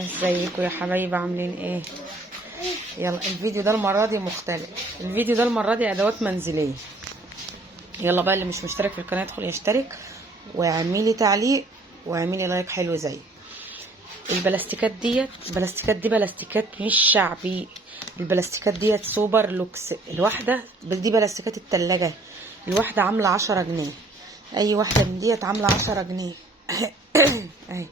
ازيكم يا حبايبي عاملين ايه؟ يلا الفيديو ده المره دي مختلف. الفيديو ده المره دي ادوات منزليه. يلا بقى اللي مش مشترك في القناه يدخل يشترك واعملي تعليق واعملي لايك حلو زي البلاستيكات ديت. البلاستيكات دي بلاستيكات مش شعبي. البلاستيكات ديت سوبر لوكس. الواحده دي بلاستيكات التلاجة، الواحده عامله 10 جنيه. اي واحده من ديت عامله 10 جنيه. اهي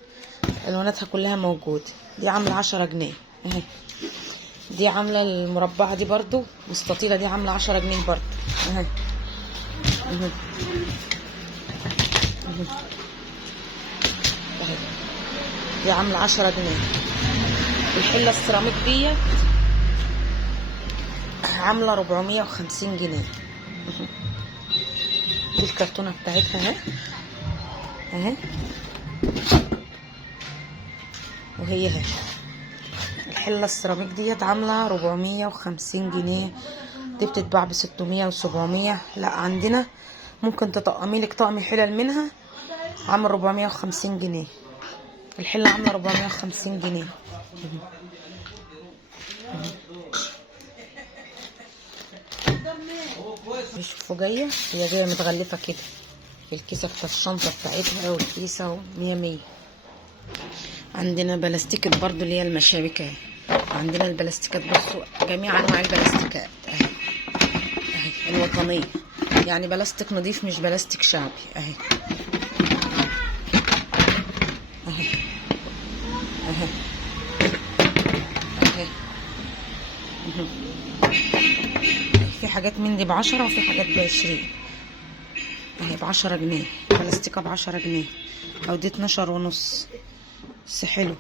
الواناتها كلها موجوده. دي عامله 10 جنيه اهي. دي عامله المربعه دي برضو مستطيله، دي عامله 10 جنيه برضو اهي. اهي دي عامله 10 جنيه. الحله السيراميك ديت عامله 450 جنيه. دي الكرتونه بتاعتها اهي اهي، وهي اهي. الحله السيراميك ديت عامله 450 جنيه. دي بتتباع ب 600 و700. لا عندنا ممكن تطقمي لك طقم حلل منها عامل 450 جنيه. الحله عامله 450 جنيه. شوفوا جايه، هي جايه متغلفه كده الكيسه بتاعت الشنطه بتاعتها والكيسه 100 100. عندنا بلاستيكات برضو اللي هي المشابكه اهي. عندنا البلاستيكات بصوا جميع انواع البلاستيكات اهي اهي الوطنيه، يعني بلاستيك نظيف مش بلاستيك شعبي اهي اهي اهي اهي. في حاجات من دي ب10 وفي حاجات ب20 اهي. ب10 جنيه بلاستيكه ب10 جنيه، او دي 12 ونص بس حلو.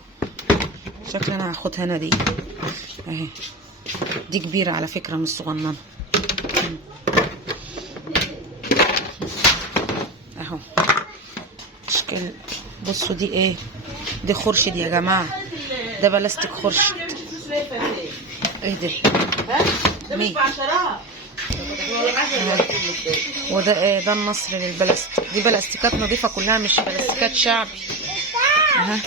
شكلي انا هاخدها انا دي اهي. دي كبيره على فكره مش صغننه اهو. اشكال بصوا دي ايه؟ دي خرشد يا جماعه، ده بلاستيك خرشد. ايه ده؟ مين؟ وده ايه؟ ده النصر للبلاستيك. دي بلاستيكات نظيفه كلها مش بلاستيكات شعبي اهي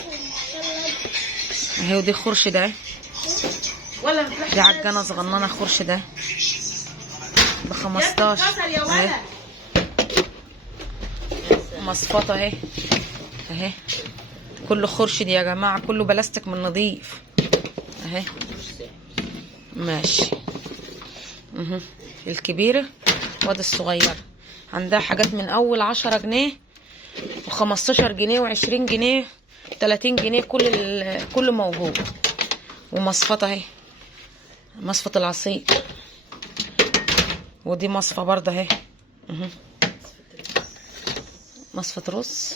اهي. ودي خرشد اهي. دي عجانه صغننه خرشد اهي ب15 اهي. مصفطه اهي اهي. كله خرشد يا جماعه، كله بلاستيك من نظيف اهي. ماشي اهي. الكبيره وادي الصغيره. عندها حاجات من اول 10 جنيه و15 جنيه و20 جنيه 30 جنيه، كل موجود. ومصفطه اهي، مصفة العصير. ودي مصفى برضه اهي اهي. مصفة رز.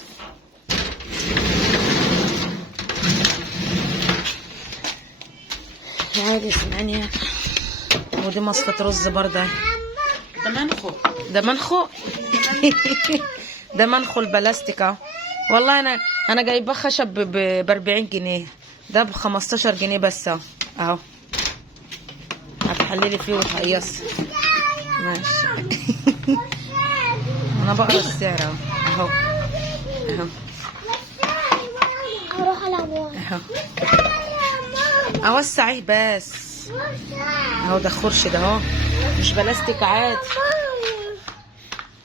عادي اسمعني. ودي مصفة رز برضه اهي. ده منخو. ده منخو. ده منخو البلاستيك اهو. والله انا جايباه خشب ب 40 جنيه، ده ب15 جنيه بس اهو اهو. هتحللي فيه وتقيسي ماشي. انا بقرا السعر اهو اهو اهو اهو. اوسع ايه بس اهو. ده خرشد اهو مش بلاستيك عادي.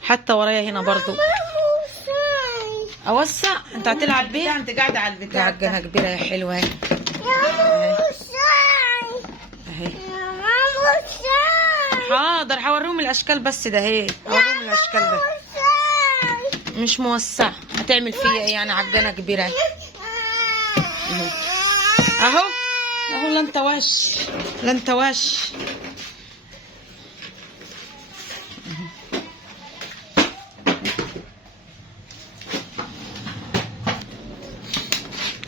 حتى ورايا هنا برضو اوسع. انت هتلعب بيه؟ انت قاعده على البتاع. عجانه كبيره يا حلوه اهي اهي. حاضر هوريهم الاشكال بس ده اهي. هوريهم الاشكال ده مش موسع. هتعمل فيا ايه يعني؟ عجانه كبيره اهي اهو اهو. لا انت وش لا انت وش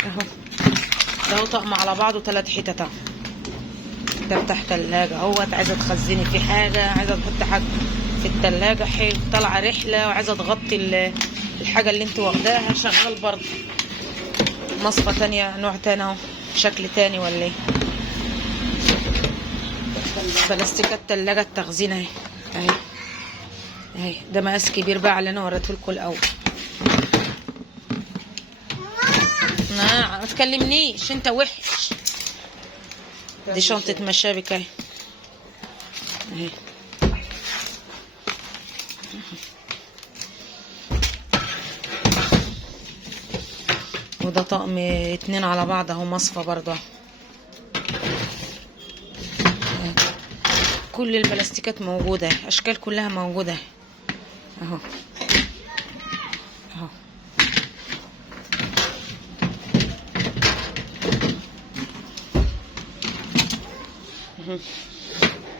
اهو. ده طقم على بعضه 3 حتت اهو. ده بتاع تلاجة اهوت. عايزه تخزني في حاجه، عايزه تحطي حاجه في التلاجة حلو، طالعه رحله وعايزه تغطي الحاجه اللي انت واخداها، شغال برضه. مصفى تانية نوع تاني اهو، شكل تاني ولا ايه؟ بلاستيكات تلاجة التخزين اهي اهي اهي. ده مقاس كبير بقى اللي انا وريته لكم الاول. ما تكلمنيش انت وحش. دي شنطة مشابك اهي. اهي وده طقم 2 على بعض اهو، مصفى برضه. كل البلاستيكات موجودة، اشكال كلها موجودة اهو اهو.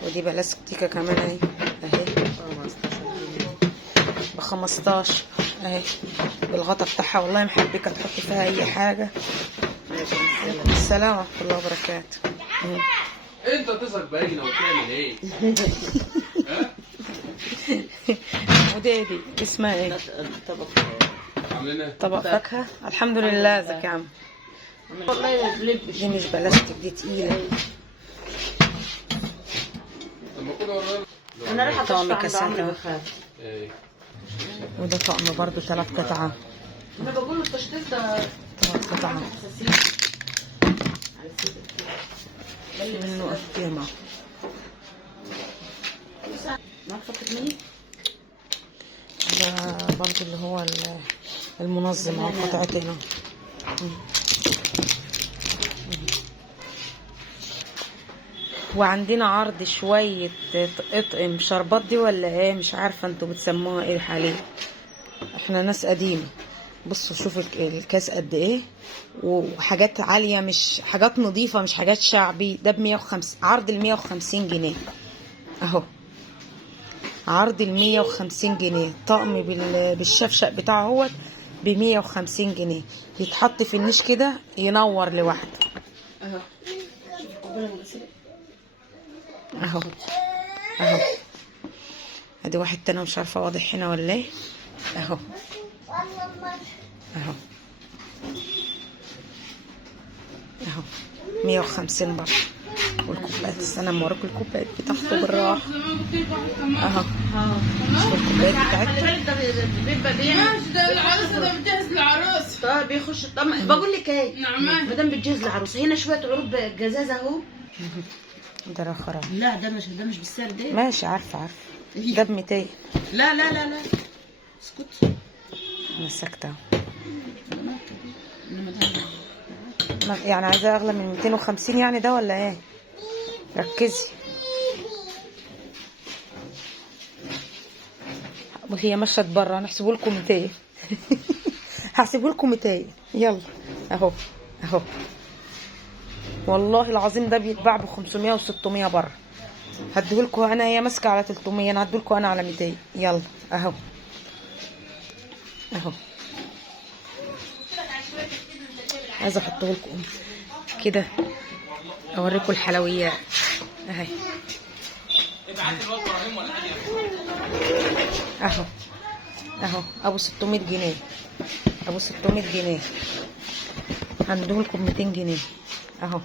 ودي بلاستيكة كمان اهي اهي ب15 اهي بالغطا بتاعها. والله محبكة تحط فيها اي حاجة. السلام ورحمة الله وبركاته. انت تظهر باينه وتعمل ايه؟ ودي اسمها ايه؟ عاملين ايه؟ طبق فاكهة. الحمد لله. ازيك يا عم؟ دي مش بلاستيك، دي تقيلة. لما كنا ورانا انا رايحه طقم كشف عند عمرو كاسات. بخاف. ايه وده طقم برضو 3 قطعة. انا بقول له التشطيب ده 3 قطعة حساسيه. منه قدامه. معاك فكره مين؟ ده برضو اللي هو المنظم اهو، قطعتين. وعندنا عرض شوية اطقم شربات دي ولا ايه، مش عارفة انتوا بتسموها ايه حاليا. احنا ناس قديمة. بصوا شوفوا الكاس قد ايه، وحاجات عالية، مش حاجات نظيفة، مش حاجات شعبي. ده ب150، عرض 150 جنيه اهو. عرض 150 جنيه. طقم بالشفشق بتاعه هو ب150 جنيه. يتحط في النيش كده ينور لوحده اهو. اهو اهو. ادي واحد تاني مش عارفه واضح هنا ولا ايه. اهو اهو اهو 150 برضه. والكوبايات، استنى اما اوريكم الكوبايات بتاعته بالراحه اهو. شوفوا الكوبايات بتاعته. خلي بالك ده بيبقى بيعمل ده العروسه ده بتجهز العروس. طيب بيخش. طب بقول لك ايه، نعم. ما دام بتجهز العروسه هنا شويه عروض جزاز اهو. ده خراب. لا ده مش بالسعر ده. ماشي، عارفه ده ب200. لا لا لا لا اسكت. انا ساكته اهو. يعني عايزاه اغلى من 250 يعني ده ولا ايه؟ ركزي. وهي مشت بره هنحسبه لكم 200. هحسبه لكم 200. يلا اهو اهو. والله العظيم ده بيتباع ب 500 و600 بره. هديهولكوا انا، هي ماسكه على 300، انا هديهولكوا انا على 200. يلا اهو اهو. عايزه احطه لكم كده اوريكم الحلويات اهي اهو اهو. ابو 600 جنيه، ابو 600 جنيه. هنديهولكم 200 جنيه اهو.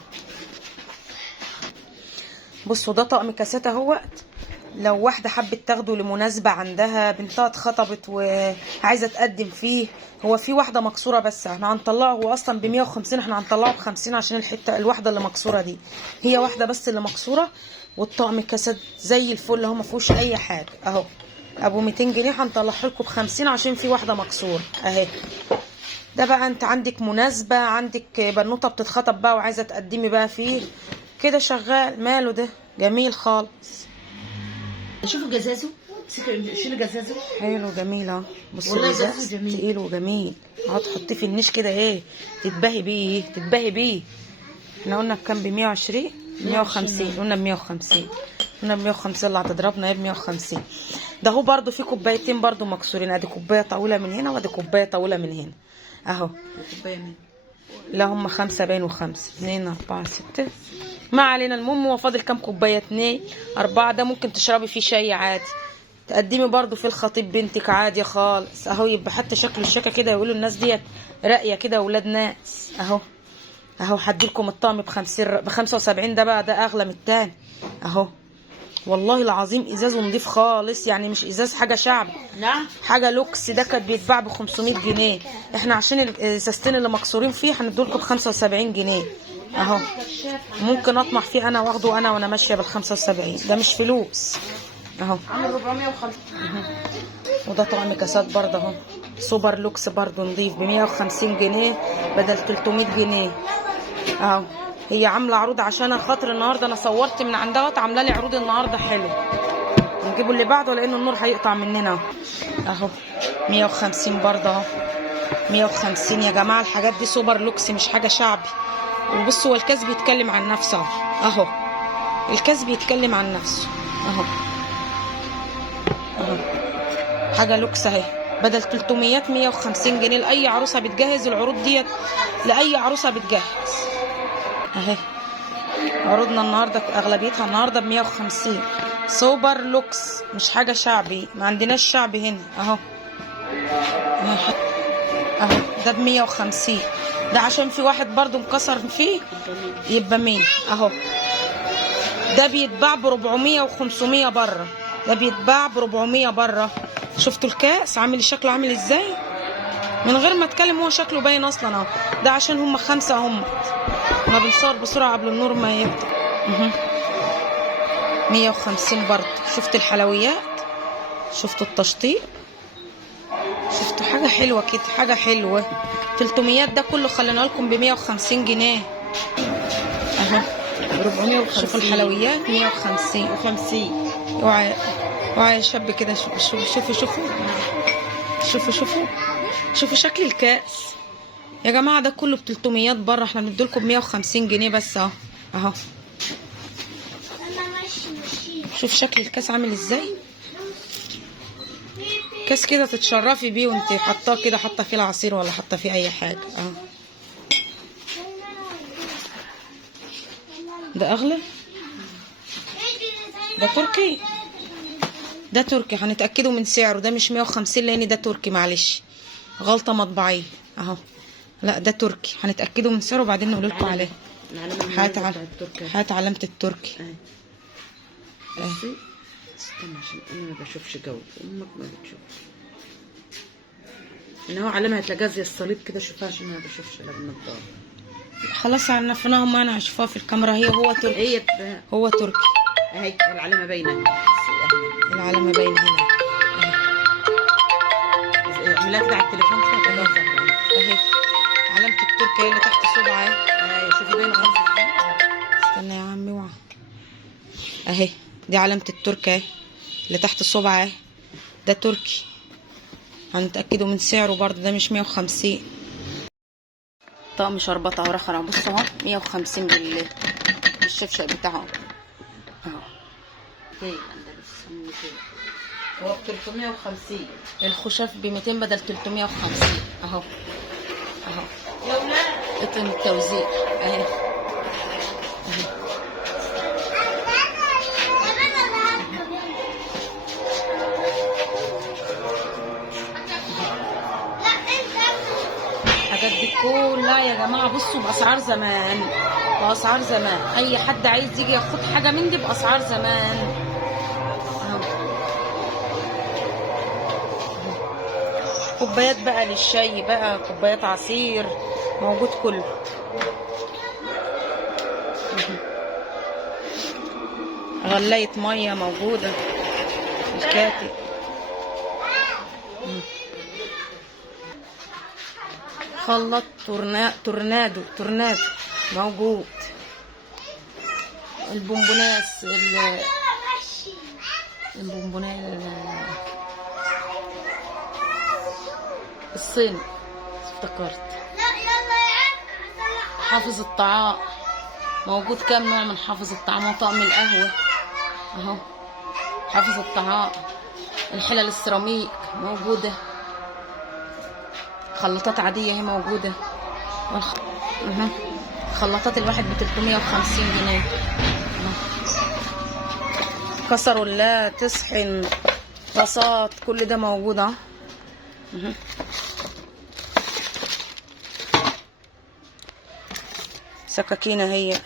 بصوا ده طقم كاسات اهوت. لو واحده حبت تاخده لمناسبه، عندها بنتها اتخطبت وعايزه تقدم فيه. هو في واحده مكسوره بس احنا هنطلعه، هو اصلا ب150، احنا هنطلعه ب50 عشان الحته الواحده اللي مكسوره دي. هي واحده بس اللي مكسوره. والطقم كاسات زي الفل اهو، ما فيهوش اي حاجه اهو. ابو 200 جنيه هنطلعه لكم ب50 عشان في واحده مكسوره اهي. ده بقى انت عندك مناسبه، عندك بنوته بتتخطب بقى وعايزه تقدمي بقى فيه كده، شغال. ماله ده جميل خالص. شوفوا جزازه، شيلوا جزازه. حلو جميل اهو. بصي والله الازاز جزازه جميل. تقيل وجميل اهو. تحطيه في النيش كده ايه، تتباهي بيه، تتباهي بيه. احنا قلنا بكام؟ ب120 150. قلنا ب150، قلنا ب150 اللي هتضربنا ايه ب150. ده هو برضو في كوبايتين برضو مكسورين. ادي كوبايه طويله من هنا وادي كوبايه طويله من هنا اهو. كوبايه مين؟ لا هم 5 باين و5 2 4 6 ما علينا. المهم هو فاضل كام كوبايه؟ 2 4. ده ممكن تشربي فيه شاي عادي، تقدمي برضو في الخطيب بنتك عادي خالص اهو. يبقى حتى شكل الشكا كده يقولوا الناس ديت راقيه كده ولاد ناس اهو اهو. هديلكم الطقم ب75. ده بقى ده اغلى من التاني اهو. والله العظيم ازاز نضيف خالص، يعني مش ازاز حاجه شعبي، نعم. حاجه لوكس. ده كان بيتباع ب 500 جنيه، احنا عشان الازازتين اللي مكسورين فيه هندولكم ب 75 جنيه اهو. ممكن اطمح فيه انا واخده انا وانا ماشيه بال 75، ده مش فلوس اهو. عامل 450. وده طعم كاسات برضه اهو، سوبر لوكس برضه نضيف ب 150 جنيه بدل 300 جنيه اهو. هي عامله عروض عشان خاطر النهارده انا صورت من عندها، عامله لي عروض النهارده حلو. نجيبوا اللي بعده لان النور هيقطع مننا اهو. 150 برضه اهو، 150 يا جماعه. الحاجات دي سوبر لوكس مش حاجه شعبي. وبصوا هو الكاس بيتكلم عن نفسه اهو، الكاس بيتكلم عن نفسه اهو اهو. حاجه لوكس اهي بدل 300 150 جنيه لاي عروسه بتجهز. العروض ديت لاي عروسه بتجهز اهي. عروضنا النهارده اغلبيتها النهارده ب 150 سوبر لوكس، مش حاجه شعبي، ما عندناش شعبي هنا اهو اهو. ده ب 150، ده عشان في واحد برضو مكسر فيه يبقى 100 اهو. ده بيتباع ب 400 و500 بره، ده بيتباع ب 400 بره. شفتوا الكاس عامل شكله عامل ازاي؟ من غير ما اتكلم هو شكله باين اصلا اهو. ده عشان هم 5 هم، ما بنصور بسرعه قبل النور ما يبدا. 150 برضه. شفت الحلويات، شفتوا التشطيب، شفتوا حاجه حلوه كده، حاجه حلوه. 300 ده كله خلينا لكم ب 150 جنيه اهو. 450. شوفوا الحلويات 150 50. اوعى يا شاب كده. شوفوا شوفوا شوفوا شوفوا شوفوا شوفوا شكل الكاس يا جماعه. ده كله ب 300 بره، احنا بنديلكم ب 150 جنيه بس اهو اهو. شوف شكل الكاس عامل ازاي. كاس كده تتشرفي بيه وانت حاطاه كده، حاطه فيه العصير ولا حاطه فيه اي حاجه اهو. ده اغلى، ده تركي، ده تركي. هنتاكدوا من سعره، ده مش 150 لان ده تركي، معلش غلطه مطبعيه اهو. لا ده تركي، هنتاكدوا من سعره وبعدين نقول لكم عليه. هات علامه التركي. استنى عشان انا ما بشوفش جو، امك ما بتشوف ان هو علامه هتلاقيها زي الصليب كده. شوفها عشان انا ما بشوفش الا بالنضاره. خلاص عرفناها، ما انا هشوفها في الكاميرا. هو تركي، هو تركي اهي. العلامه باينه، العلامه باينه هنا اعملها كده على التليفون كده اهي. علامه التركي هي اللي تحت صبعي اهي. شوفي باينه خالص. استنى يا عمي اوعى اهي. دي علامه التركي اهي اللي تحت الصبع اهي. ده تركي، هنتاكدوا من سعره برضه. ده مش 150. طقم شربات اهو رخرة. بصوا اهو 150 بالشفشق بتاعه اهو. هو ب 350. الخشاف ب 200 بدل 350 اهو اهو. يا ولاد اطقم التوزيع اهي. الحاجات دي كلها يا جماعه بصوا باسعار زمان، باسعار زمان. اي حد عايز يجي ياخد حاجه من دي باسعار زمان اهو. كوبايات بقى للشاي بقى، كوبايات عصير، موجود كله. غلاية ميه موجوده، الكاتب. خلاط تورنادو موجود. البونبوناس البونبونات الصيني افتكرت. حافظ الطعام موجود. كام نوع من حافظ الطعام. وطقم القهوة اهو. حافظ الطعام. الحلل السيراميك موجودة. خلاطات عادية هي موجودة. خلاطات الواحد ب 350 جنيه. كسروا لا تصحن طاسات، كل ده موجود اهو. سكاكينة هي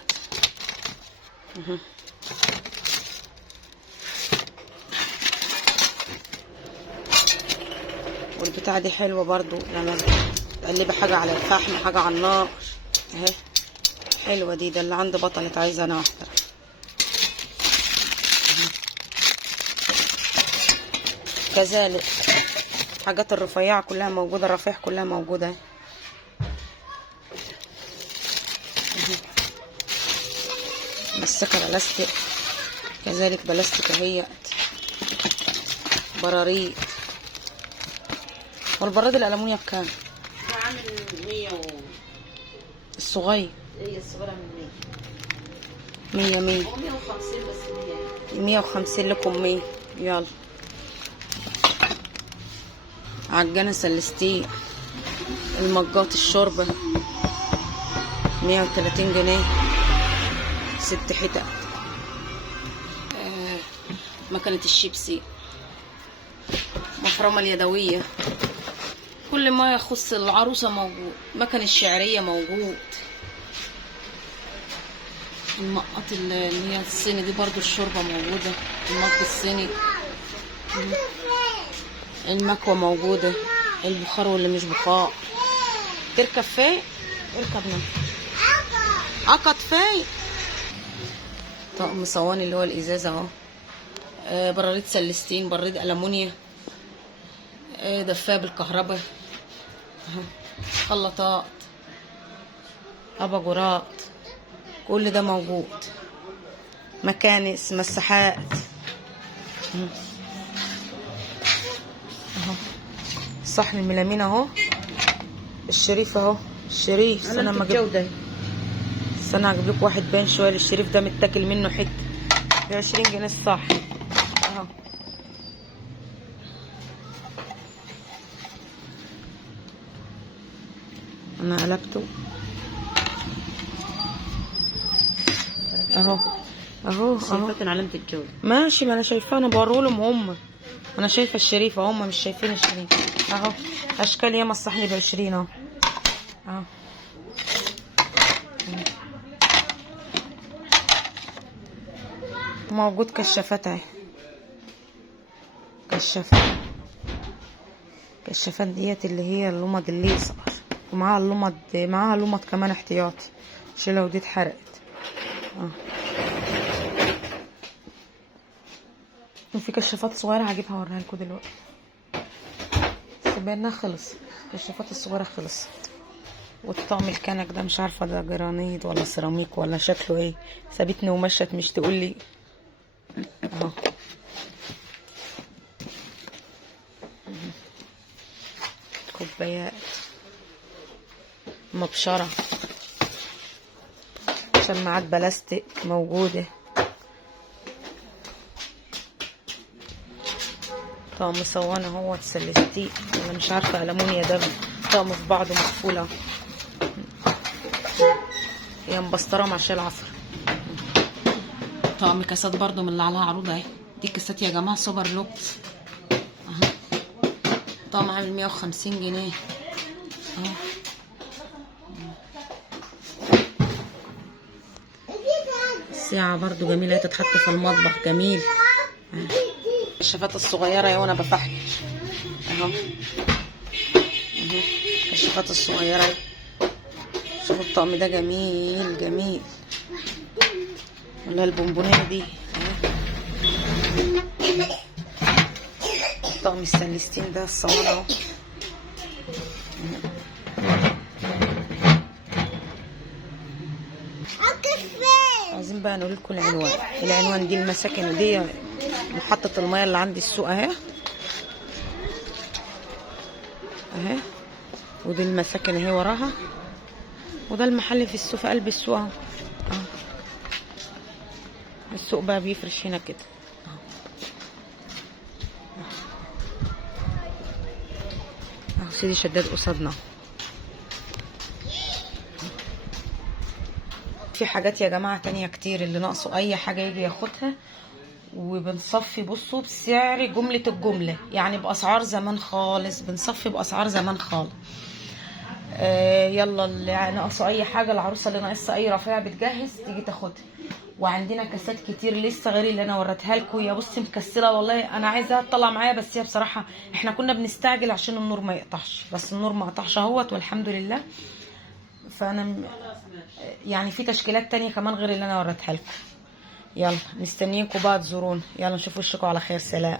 البتاعة دي حلوة برضو لما تقلبي حاجة على الفحم، حاجة على النار اهي، حلوة دي. ده اللي عند بطلة عايزة انا واحدة. كذلك حاجات الرفيعة كلها موجودة، الرفيع كلها موجودة اهي. مسكة بلاستيك كذلك، بلاستيك اهي، براريق. والبراد الألمونيا بكام؟ عامل 100 الصغير؟ هي الصغيرة من 100 100 هو 150 بس 100. 150 لكم 100. يلا. عجانة سلستين، المجات الشوربة 130 جنيه 6 حتت. مكنة الشيبسي، مفرمة اليدوية، كل ما يخص العروسة موجود. مكن الشعرية موجود. المقط اللي هي الصيني دي برضو الشوربة موجودة. المج الصيني، المكوة موجودة، البخار واللي مش بخار. تركب فين؟ اركبنا عقد فين. طقم صواني اللي هو الازازة اهو. براريد سلستين، بريد ألمونيا، دفاية بالكهرباء، خلاطات، أباجورات، كل ده موجود. مكانس، مساحات اهو. صحن الميلامين اهو. الشريف اهو، الشريف. استنى اما اجيب، استنى اجيب لكم واحد باين شويه. الشريف ده متاكل منه حته ب20 جنيه الصحن اهو. انا قلبته اهو اهو شايفاكن علامة الجودة. ماشي، ما انا شايفاه، انا بوريلهم هم. انا شايفه الشريف اهو، هم مش شايفين الشريف اهو. اشكال ياما الصحن ب20 اهو اهو. موجود كشافات اهي، كشافات. كشافات ديت اللي هي اللمض الليزر، ومعاها اللمض، معاها لمض كمان احتياطي عشان لو دي اتحرقت اه. وفي كشافات صغيره هجيبها اوريها لكم دلوقتي. سيبنا خلص، الكشافات الصغيره خلصت. والطقم الكنك ده مش عارفه ده جرانيت ولا سيراميك ولا شكله ايه. سابتني ومشت مش تقول لي اهو. كوبايات، مبشره، شماعات بلاستيك موجوده. طقم صوانه اهو سلستيه ولا مش عارفه ألمونيا. ده طقم في بعضه مقفوله، هي مبسطره مع شاي العصر. طقم كاسات برضو من اللي عليها عروض اهي. دي كاسات يا جماعه سوبر لوكس اهو. طقم عامل 150 جنيه اهو. الساعه برضو جميله، تتحط في المطبخ، جميل. الكشافات الصغيره اهي وانا بفحم اهو. الكشافات الصغيره اهي. شوفوا الطقم ده جميل جميل. ولا البونبونيه دي اهي. طقم السلستين ده الصواني اهو. عايزين بقى نقول لكم العنوان. العنوان دي المساكن دي محطة المياه اللي عندي السوق اهي اهي. ودي المساكن اهي وراها. وده المحل في السوق، في قلب السوق اهو. السوق بقى بيفرش هنا كده اهو. سيدي شداد قصادنا. في حاجات يا جماعة تانية كتير، اللي ناقصه اي حاجة يجي ياخدها. وبنصفي بصوا بسعر جملة الجملة، يعني بأسعار زمان خالص. بنصفي بأسعار زمان خالص. يلا اللي ناقصه اي حاجة، العروسة اللي ناقصها اي رفيع بتجهز تيجي تاخدها. وعندنا كاسات كتير لسه غير اللي انا وريتها لكم. يا بصي مكسله والله، انا عايزه تطلع معايا، بس هي بصراحه احنا كنا بنستعجل عشان النور ما يقطعش، بس النور ما قطعش اهوت والحمد لله. فانا يعني في تشكيلات تانية كمان غير اللي انا وريتها لكم. يلا مستنيينكم بقى تزورونا. يلا نشوف وشكم على خير. سلام.